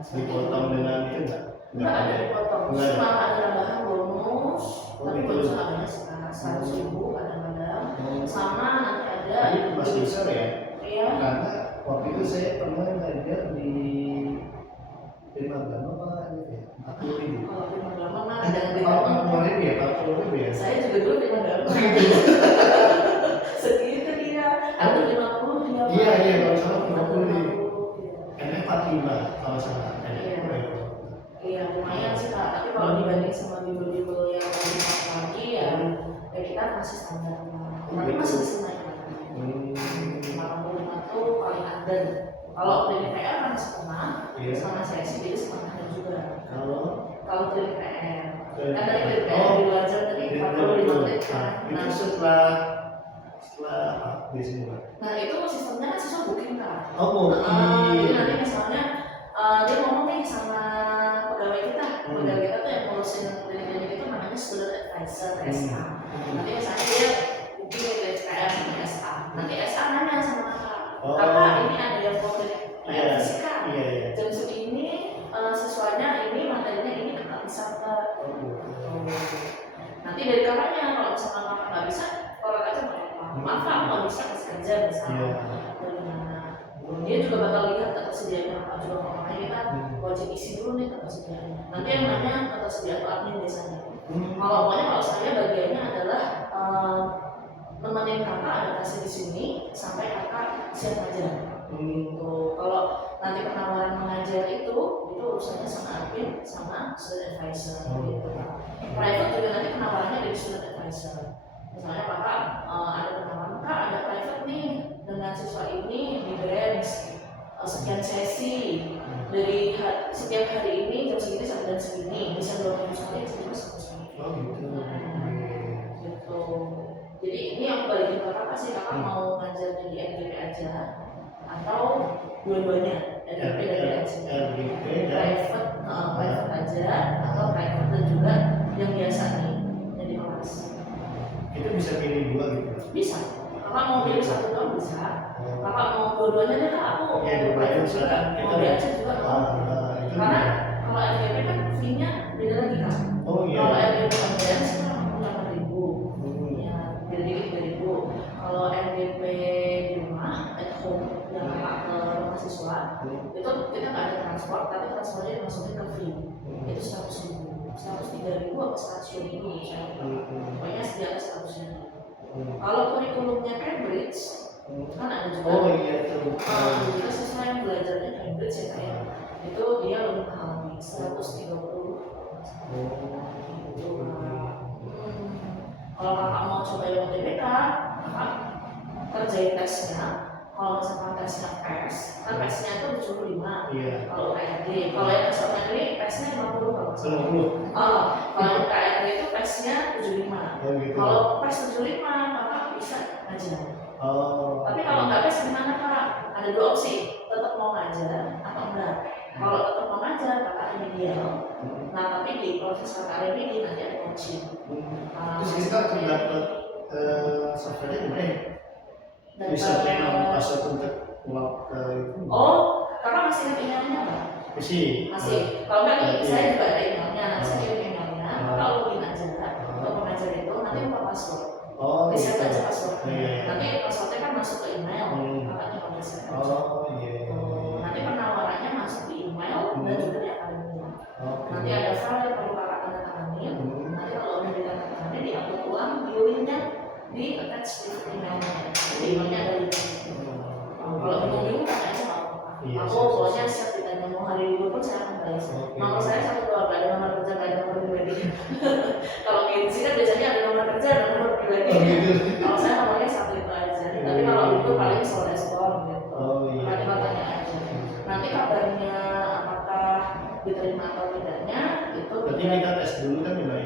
Dipotong dengan itu enggak? Enggak ada dipotong, cuma ada tambahan bonus, tapi bonus harganya 100.000 kadang-kadang. Sama nanti ada masih besar ya? Iya. Karena waktu itu saya pernah ngajar di Magelang apa gitu ya? 40.000. Kalau di Magelang mah jangan dipotong. 40.000 ya? 40.000 ya? Saya juga dulu di Magelang. Segitu dia, ada 50 dia. Iya, kalau salah 50.000. NF 45 kalau salah. Iya, lumayan sih kak. Tapi kalau dibanding sama bimbel-bimbel yang lebih mahal lagi ya kita masih standar lah. Tapi masih bisa naik lagi. 85 tuh paling under. Kalau dari PR kan setengah, sama sesi jadi setengah juga. Kalau dari PR, kan dari PR di luar tadi 45 menit kan. Itu setelah biasanya. Nah itu sistemnya kan siswa booking kak. Oh booking. Jadi nanti misalnya dia ngomong nih sama pegawai kita tuh yang ngurusin klinik itu namanya student advisor SA. Nanti misalnya dia booking ke SPM sama SA. Nanti SA nanya sama kakak, ini ada yang mau klinik fisika. Jam segini siswanya ini materinya ini kakak bisa nggak? Nanti dari kakaknya kalau misalkan kakak nggak bisa, kalau kakak aja maaf kak nggak bisa kasih kerja misalnya. Dia juga bakal lihat ketersediaan apa juga, makanya kita wajib isi dulu nih ketersediaannya. Nanti yang nanya ketersediaan admin biasanya. Kalau saya bagiannya adalah nemenin kakak adaptasi di sini sampai kakak siap ngajar. Gitu. Kalau nanti penawaran mengajar itu urusannya sama admin sama student advisor. Gitu. Private juga nanti penawarannya dari student advisor. Misalnya kakak ada penawaran, kak ada private nih dengan siswa ini di branch sekian sesi dari setiap hari ini jam segini sampai jam segini bisa 20 sekali segini sekali. Gitu. Jadi ini yang balikin ke kakak sih, kakak mau ngajarnya di NGP aja atau dua-duanya NGP dan DAC. Private aja atau private dan juga yang biasa nih yang di kelas. Itu bisa pilih dua gitu? Bisa. Kakak mau pilih satu doang bisa. Kakak mau dua-duanya deh kak, aku Ya, dua-duanya bisa. juga, mau diajar juga mau. Itu Karena kalau RGP kan fee-nya beda lagi kan. oh iya. Kalau RGP online sekarang 8.000, ya beda dikit 3.000. Kalau RGP di rumah at home yang kakak ke mahasiswa, itu kita nggak ada transport, tapi transportnya dimasukin ke fee. Itu 100.000, 103.000 atau 100.000 misalnya. Pokoknya di atas 100.000. Kalau kurikulumnya Cambridge kan ada juga. Oh iya itu. Jika siswa yang belajarnya Cambridge ya kayak itu dia lebih mahal nih 130. Gitu. Kalau kakak mau coba yang UTBK, kakak kerjain tesnya. Kalau misalkan tesnya PES, kan PES-nya itu 75. Iya. Kalau KRD, kalau yang tes ini PES-nya 50 kalau nggak salah. 50. Kalau yang KRD itu PES-nya 75. Oh gitu. Kalau PES 75, kakak bisa ngajar. Tapi kalau nggak PES gimana kak? Ada dua opsi, tetap mau ngajar atau enggak. Kalau tetap mau ngajar, kakak remedial. Nah tapi di proses kakak remedi nanti ada coaching. Terus kita akan dapat software-nya gimana ya? Bisa memang masuk untuk pulang ke itu. Oh, kakak masih ingat emailnya apa? Masih. Kalau nggak nih, saya juga ada emailnya. Nanti saya kirim emailnya. Kakak login aja. Untuk mengajar itu nanti buka password. Reset aja passwordnya. Nanti passwordnya kan masuk ke email. Kakak tinggal reset aja. Nanti penawarannya masuk di email dan juga di akademinya. Nanti ada file yang perlu kakak tanda tanganin. Nanti kalau udah ditandatangani, diupload ulang di linknya di attach di emailnya. Di emailnya ada link. Kalau bingung-bingung tanya aja nggak apa-apa. Aku pokoknya siap ditanya mau hari libur pun saya akan balas. Nomor saya satu dua, nggak ada nomor kerja, nggak ada nomor pribadi. Kalau agensi kan biasanya ada nomor kerja, ada nomor pribadi. Kalau saya nomornya satu itu aja. Tapi kalau libur paling solo respon gitu. Nanti tanya aja. Nanti kabarnya apakah diterima atau tidaknya itu. Berarti kita tes dulu kan ya?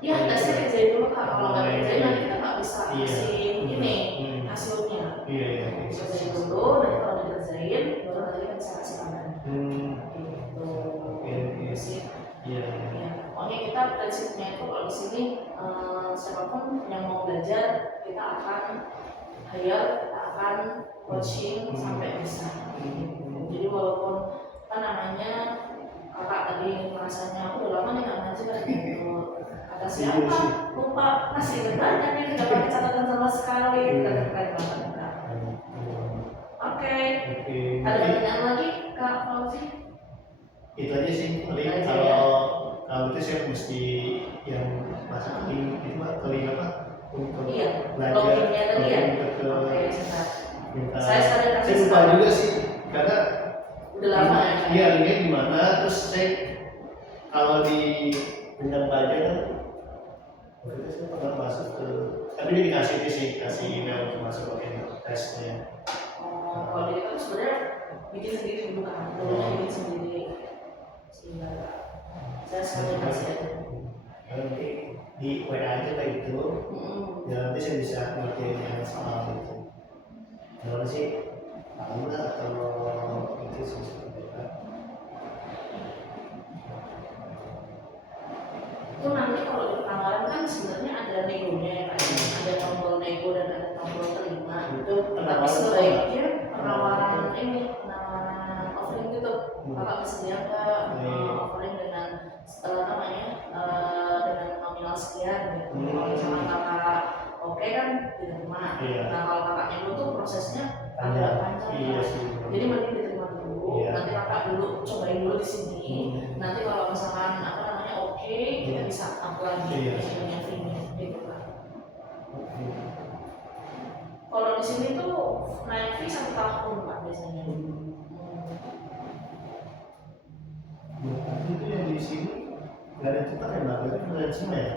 Iya, tesnya kerjain dulu kak. Kalau nggak kerjain nanti kita nggak bisa kasih ini hasilnya. Kerjain dulu, nanti kalau dikerjain baru nanti kita bisa kasih kabar. Gitu. Sih. Iya. Oke, kita prinsipnya itu kalau di sini siapapun yang mau belajar kita akan hire, kita akan coaching sampai bisa. Jadi walaupun kan namanya kakak tadi merasanya aku udah lama nih nggak ngajar gitu. Kata siapa? Lupa, masih banyak yang tidak pakai catatan sama sekali. Keren banget kak. Oke. Ada pertanyaan lagi kak Fauzi? Itu aja sih. Paling kalau itu saya mesti yang masa kali itu kali apa untuk belajar. Loginnya tadi ya. Oke, sebentar. Saya lupa juga sih karena udah lama ya. Iya, linknya di mana? Terus saya kalau di bidang belajar kan waktu itu saya pernah masuk ke, tapi dia dikasih itu sih, kasih email untuk masuk ke tesnya. Kalau di itu sebenarnya bikin sendiri dulu kan, dulunya bikin sendiri. Sehingga saya sekali kasih aja. Nanti di WA aja kayak gitu, ya nanti saya bisa ngerjain yang soal itu. Kalau sih tahu lah atau itu sih seperti apa. Itu nanti kalau di penawaran kan sebenarnya ada negonya ya kan, ada tombol nego dan ada tombol terima. Itu Tapi sebaiknya penawaran ini, penawaran offering gitu, kakak bersedia nggak offering dengan namanya dengan nominal sekian gitu. Kalau misalnya kakak oke kan diterima. Nah kalau kakaknya dulu tuh prosesnya agak panjang. Jadi mending diterima dulu. Nanti kakak dulu cobain dulu di sini. Nanti kalau misalkan apa namanya oke, kita bisa up lagi dengan fee-nya gitu kan. Kalau di sini tuh naik fee 1 tahun pak biasanya. Itu yang di sini nggak ada tetap ya mbak, itu bukan cuma ya?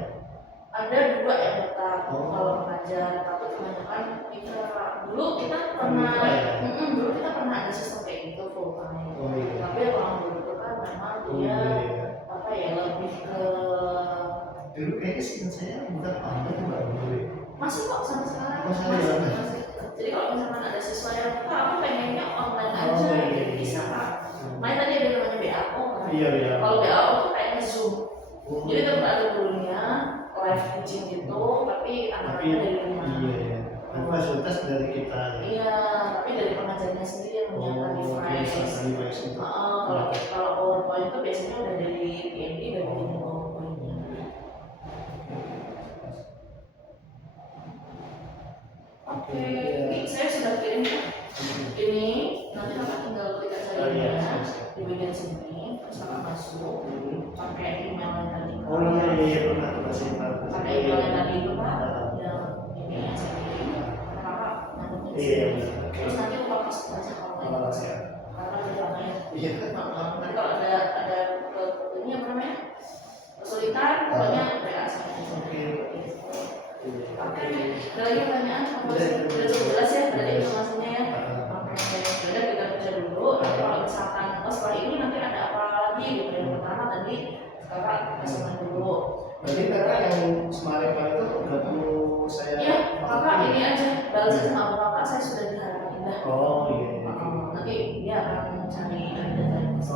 Ada 2 yang tetap kalau mengajar, tapi kebanyakan kita dulu kita pernah ada sistem kayak gitu full time. Tapi orang dulu itu kan memang dia apa ya lebih ke dulu kayaknya sih saya bukan online mbak dulu. Masih kok sampai sekarang. Masih. Jadi kalau misalkan ada siswa yang aku pengennya online aja, jadi bisa pak. Main tadi ada namanya BAO kan? Kalau BAO tuh kayaknya Zoom. Jadi tetap ada gurunya live teaching gitu, tapi anaknya dari rumah. Dan fasilitas dari kita. Iya, tapi dari pengajarnya sendiri yang menyiapkan device. itu. Kalau PowerPoint itu biasanya udah dari PND dan bikin PowerPoint-nya. Oke, ini saya sudah kirim ya. Ini nanti kakak tinggal klik aja di bagian sini, terus kakak masuk pakai email yang tadi. Oh iya pernah masih pakai email yang tadi itu pak, yang ini yang saya kirim, kakak nanti. Iya. Terus nanti lupa masuk aja kalau nggak siap. karena ada namanya. Iya. Nanti kalau ada ini apa namanya kesulitan, pokoknya WA saya aja. Oke, ada lagi pertanyaan? Sudah cukup jelas ya dari informasinya ya. Oke, sudah kita baca dulu. Nanti kalau misalkan setelah ini nanti ada apa lagi gitu. Yang pertama tadi kakak kesenangan dulu. Berarti kakak yang Semarang itu nggak perlu saya. Iya, kakak ini aja balas sama kakak saya sudah di Harapan Indah. Oh iya. Nanti dia akan cari data.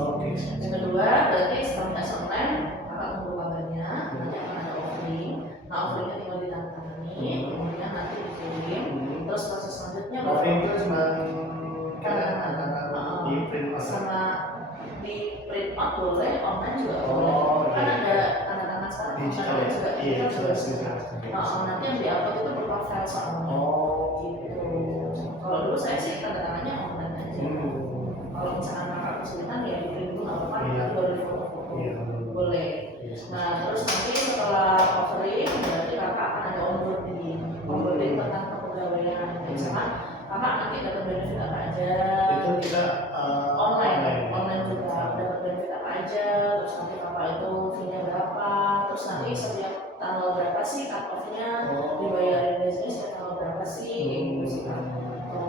Oke. Yang kedua berarti setelah tes online kakak tunggu kabarnya. Nanti akan ada offering. Nah offeringnya tinggal ditandatangani, kemudian nanti dikirim. Terus proses selanjutnya Offering itu cuma di print sama di print out boleh, online juga boleh. Kan ada tanda tangan sekarang digital online juga. Iya, jelas. Nanti yang diupload itu berupa file soalnya. Gitu. Kalau dulu saya sih tanda tangannya online aja. Kalau misalkan kakak kesulitan ya di print dulu nggak apa-apa, nanti baru di foto-foto. Boleh. Nah terus nanti setelah offering berarti kakak akan ada onboarding tentang kepegawaian. Misalkan kakak nanti dapat benefit apa aja. Itu kita online juga dapat benefit apa aja. Terus nanti kakak itu fee-nya berapa. Terus nanti setiap tanggal berapa sih cut off-nya dibayarin gajinya setiap tanggal berapa sih. Gitu sih kan.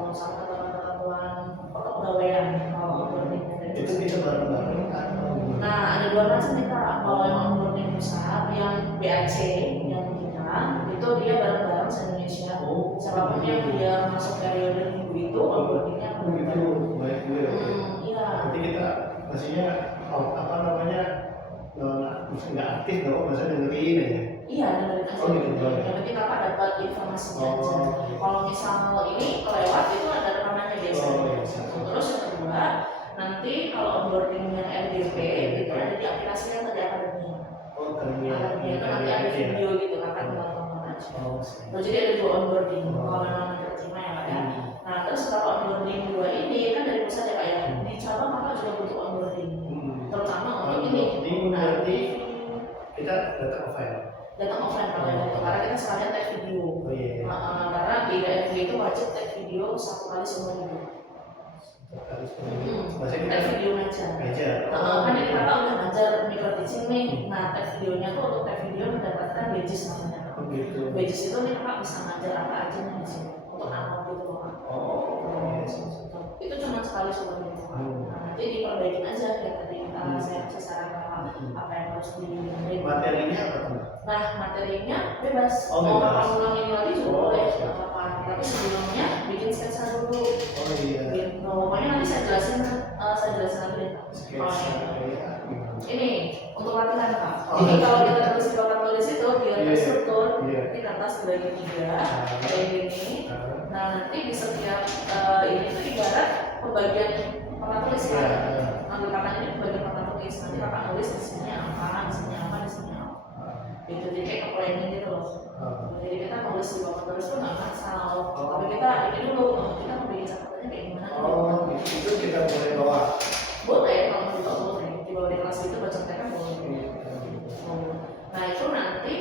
Sama ketentuan kepegawaian kalau onboarding. Itu bisa bareng-bareng atau? Nah ada dua macam nih kak. Kalau yang onboarding pusat yang BAC yang kita itu dia bareng-bareng se-Indonesia. Siapapun yang dia masuk periode minggu itu onboardingnya Itu baik gue. Iya. Nanti kita maksudnya apa namanya nggak aktif dong, maksudnya dengerin aja. Iya dengerin aja. Gitu. Yang penting kakak dapat informasinya aja. Kalau misal ini kelewat itu ada rekamannya biasanya. Terus yang kedua nanti kalau onboarding yang RDP itu ada di aplikasi yang tadi akademia. Akademia itu nanti ada video gitu kakak tinggal tonton aja. Jadi ada dua onboarding. Kalau memang nanti terima ya kak ya. Nah terus kalau onboarding dua ini kan dari pusat ya kak ya. Di cabang kakak juga butuh onboarding. Terutama untuk ini. Berarti kita datang offline. Datang offline kalau yang itu karena kita sekalian tag video. Karena di DFB itu wajib tag video 1 kali seumur hidup. Tag video ngajar. Kan ini kakak udah ngajar micro teaching nih. Nah tag videonya tuh untuk tag video mendapatkan badges namanya. Badges itu nih kakak bisa ngajar apa aja nih di sini untuk anak gitu loh kak. Itu cuma sekali seumur hidup. Nanti diperbaikin aja ya tadi saya kasih saran kakak apa yang harus dibenerin. Materinya apa tuh? Nah materinya bebas. Mau kakak ulangin lagi juga boleh. Tapi sebelumnya bikin sketsa dulu. Gitu. Pokoknya nanti saya jelasin lagi deh. Ini untuk latihan kak. Jadi kalau kita tulis di papan tulis itu biar terstruktur. Di kertas dibagi 3 kayak gini. Nah nanti di setiap ini tuh ibarat pembagian papan tulis kan. Ambil papan ini pembagian papan tulis. Nanti kakak tulis di sini apa, di sini apa, di sini apa. Gitu jadi kayak ke-planning gitu loh. Jadi kita nulis di papan tulis tuh nggak masalah. Tapi kita ini dulu kita mau bikin catatannya kayak gimana. Itu kita boleh bawa. Boleh kalau kita boleh di bawah di kelas itu baca kan boleh. Nah itu nanti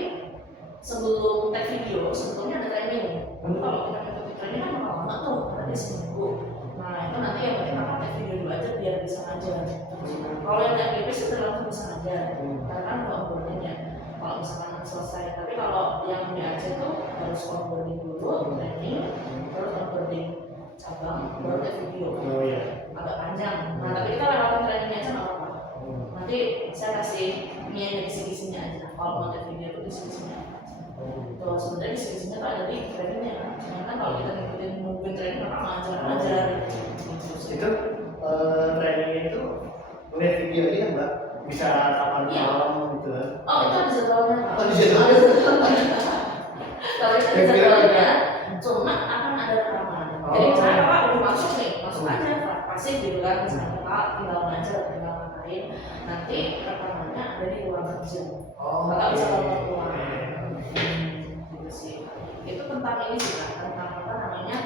sebelum tag video sebetulnya ada training. Kalau kita mengikuti training kan bakal lama tuh karena dia seminggu. Nah itu nanti yang penting kakak tag video dulu aja biar bisa ngajar. Kalau yang FGP sih langsung bisa ngajar karena kan udah onboardingnya. Kalau misalkan selesai, tapi kalau yang BAC itu harus onboarding dulu, training, terus onboarding cabang, baru tag video. Agak panjang. Nah tapi kita lewatin trainingnya aja nggak apa-apa. Nanti saya kasih ini kisi-kisinya aja. Kalau mau tag video itu kisi-kisinya. Tuh sebenarnya kisi-kisinya tuh ada di trainingnya. Cuma kan kalau kita nungguin training kakak ngajar. Itu trainingnya itu lihat video aja mbak, bisa kapan malam gitu. Oh itu ada jadwalnya. Di jadwalnya. Kalau itu ada jadwalnya, cuma tinggal ngajar, tinggal ngapain. Nanti rekamannya ada di ruang kerja. Oh, Kakak bisa oke. bawa keluar. Gitu sih. Itu tentang ini sih kan, tentang apa namanya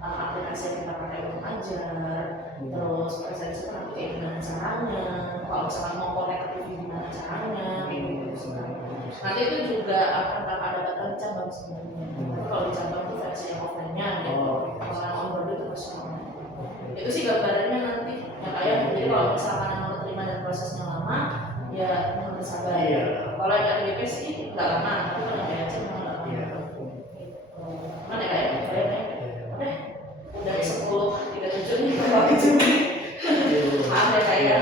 aplikasi yang kita pakai untuk ngajar. Terus presentasi itu nanti kayak gimana caranya. Kalau misalkan mau connect ke TV gimana caranya, kayak gitu sih. Nanti itu juga akan ada data di cabang sebenarnya. Tapi kalau di cabang itu versi yang offline-nya gitu. Kalau yang onboard itu versi online. Itu sih gambarannya nanti. Ya kayak jadi kalau misalkan yang mau terima dan prosesnya lama, ya mohon bersabar. Iya. Kalau yang RDP sih nggak lama, tapi kalau yang BLC memang nggak lama. Iya. Mana ya kayak kayaknya? Oke, udah 10:37 nih kalau Juli. Ada kayak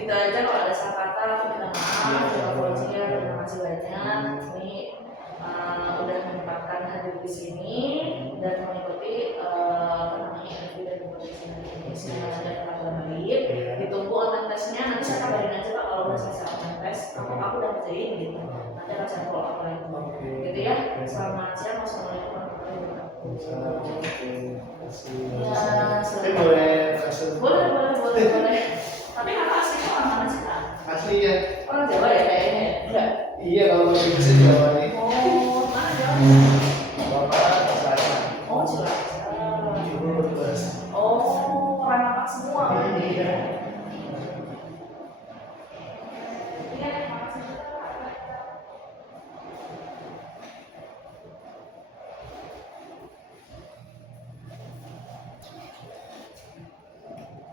kita aja kalau ada salah kata, aku minta maaf, terima kasih terima kasih banyak. Ini udah menyempatkan hadir di sini dan mengikuti apa namanya interview dan kompetisi ini. Semoga ada kabar baik. Ditunggu online testnya. Nanti saya kabarin aja Pak kalau udah selesai online test. Aku udah kerjain gitu. Nanti akan saya follow up lagi. Gitu ya. Selamat siang. Wassalamualaikum warahmatullahi wabarakatuh. Ya, Tapi boleh langsung. boleh. Tapi kakak aslinya orang mana sih Kak? Asli ya. Orang Jawa ya kayaknya? Enggak. Iya kalau mau bisa Jawa nih. Oh, mana Jawa?